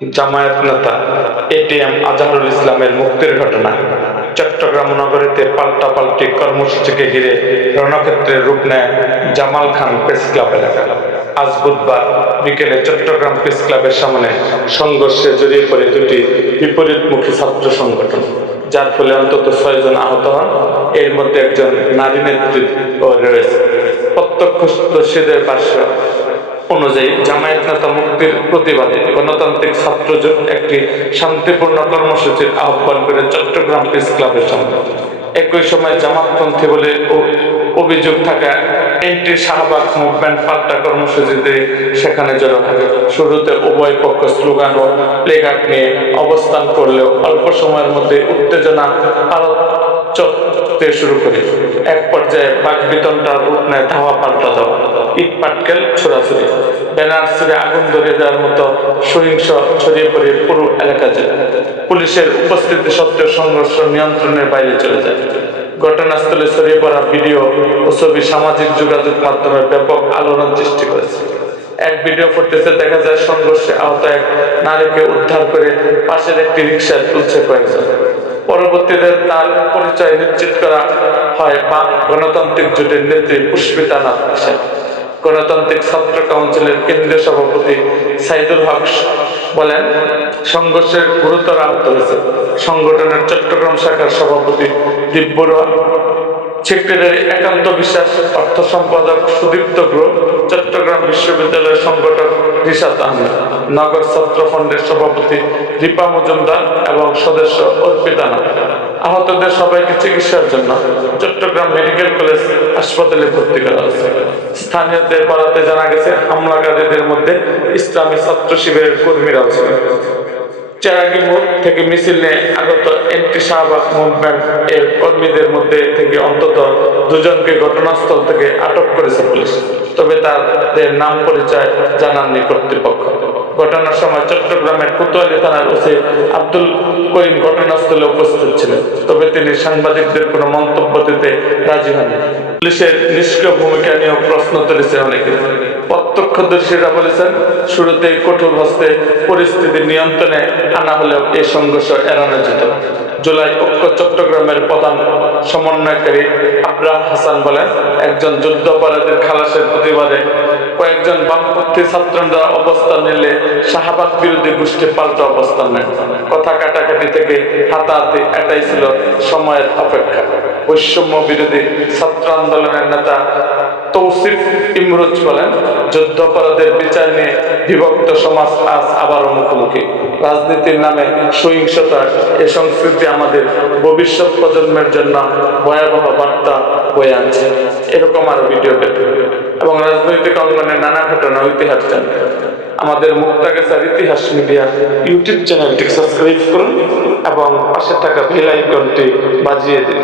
জামায়াত নেতা এটিএম আজহারুল ইসলামের মুক্তির ঘটনা। চট্টগ্রাম নগরীতে পাল্টাপাল্টি কর্মসূচিকে ঘিরে রণক্ষেত্রের রূপ নেয় জামাল খান প্রেস ক্লাব এলাকা। আজ বুধবার বিকেলে চট্টগ্রাম প্রেস ক্লাবের সামনে সংঘর্ষে জড়িয়ে পড়ে দুটি বিপরীতমুখী ছাত্র সংগঠন, যার ফলে অন্তত ছয়জন আহত হন। এর মধ্যে একজন নারী নেতৃত্ব রয়েছে। প্রত্যক্ষদর্শীদের ভাষ্য অনুযায়ী জামায়াত নেতা মুক্তির প্রতিবাদে গণতান্ত্রিক ছাত্র একটি শান্তিপূর্ণ কর্মসূচির আহ্বান করে চট্টগ্রাম প্রেস ক্লাবের সামনে। একই সময় জামাতপন্থী বলে অভিযোগ থাকা এন্টি শাহবাগ মুভমেন্ট পাল্টা কর্মসূচিতে সেখানে জড়ো থাকে। শুরুতে উভয় পক্ষ স্লোগান ও প্লেকার্ড নিয়ে অবস্থান করলেও অল্প সময়ের মধ্যে উত্তেজনা আরও চলতে শুরু করে। এক পর্যায়ে বাক বিতনটার রূপ নেয় ধাওয়া পাল্টা দেওয়া ইট পাটকেল ছোড়াছুড়ি ব্যানার ছিঁড়ে আগুন ধরিয়ে দেওয়ার মতো সহিংস ছড়িয়ে পড়ে পুরো এলাকা জুড়ে পুলিশের উপস্থিতি সত্ত্বেও সংঘর্ষ নিয়ন্ত্রণের বাইরে চলে যায়। ঘটনাস্থলে ছড়িয়ে পড়া ভিডিও ও ছবি সামাজিক যোগাযোগ মাধ্যমে ব্যাপক আলোড়ন সৃষ্টি করেছে। এক ভিডিও ফুটেজে দেখা যায়, সংঘর্ষে আহত এক নারীকে উদ্ধার করে পাশের একটি রিক্সায় তুলছে কয়েকজন। পরবর্তীতে তার পরিচয় নিশ্চিত করা হয় বাম গণতান্ত্রিক জোটের নেত্রী পুষ্পিতা নাথ সেন গণতান্ত্রিক ছাত্র কাউন্সিলের কেন্দ্রীয় সভাপতি সাইদুল হক বলেন, সংঘর্ষের গুরুতর আহত হয়েছে। সংগঠনের চট্টগ্রাম শাখার সভাপতি রয় সেক্রেটারি একান্ত বিশ্বাস, অর্থ সম্পাদক সুদীপ্ত গ্রুপ চট্টগ্রাম বিশ্ববিদ্যালয়ের সংগঠক রিশাদ আহমেদ, নগর ছাত্র ফন্ডের সভাপতি দীপা মজুমদার এবং সদস্য অর্পিতা আহতদের সবাইকে চিকিৎসার জন্য চট্টগ্রাম মেডিকেল কলেজ হাসপাতালে ভর্তি করা হয়েছে। স্থানীয়দের পাড়াতে জানা গেছে, হামলাকারীদের মধ্যে ইসলামী ছাত্র শিবিরের কর্মীরাও ছিলেন। চেরাগি থেকে মিছিল নিয়ে আগত এন্টি শাহবাগ মুভমেন্ট এর কর্মীদের মধ্যে থেকে অন্তত দুজনকে ঘটনাস্থল থেকে আটক করেছে পুলিশ। তবে তাদের নাম পরিচয় জানাননি কর্তৃপক্ষ। ঘটনার সময় চট্টগ্রামের কোতোয়ালি থানার ওসি আব্দুল করিম ঘটনাস্থলে উপস্থিত ছিলেন। তবে তিনি সাংবাদিকদের কোনো মন্তব্য দিতে রাজি হননি। পুলিশের নিষ্ক্রিয় ভূমিকা নিয়েও প্রশ্ন তুলেছে অনেকে। প্রত্যক্ষদর্শীরা বলেছেন শুরুতে কঠোর হস্তে পরিস্থিতি নিয়ন্ত্রণে আনা হলেও এই সংঘর্ষ এড়ানো যেত। জুলাই ঐক্য চট্টগ্রামের প্রধান সমন্বয়কারী আবরাম হাসান বলেন, একজন যুদ্ধাপরাধীর খালাসের প্রতিবাদে কয়েকজন বামপন্থী ছাত্ররা অবস্থান নিলে শাহবাগ বিরোধী গোষ্ঠী পাল্টা অবস্থান নেয়। কথা কাটাকাটি থেকে হাতাহাতি এটাই ছিল সময়ের অপেক্ষা। বৈষম্য বিরোধী ছাত্র আন্দোলনের নেতা তৌসিফ ইমরুজ বলেন যুদ্ধাপরাধের বিচার নিয়ে বিভক্ত সমাজ আজ আবারও মুখোমুখি। রাজনীতির নামে সহিংসতা এ সংস্কৃতি আমাদের ভবিষ্যৎ প্রজন্মের জন্য ভয়াবহ বার্তা বয়ে আনছে। এরকম আরও ভিডিও পেতে। এবং রাজনৈতিক অঙ্গনের নানা ঘটনা ইতিহাস জানতে আমাদের মুক্তাগাছার ইতিহাস মিডিয়া ইউটিউব চ্যানেলটি সাবস্ক্রাইব করুন এবং পাশে থাকা বেল আইকনটি বাজিয়ে দিন।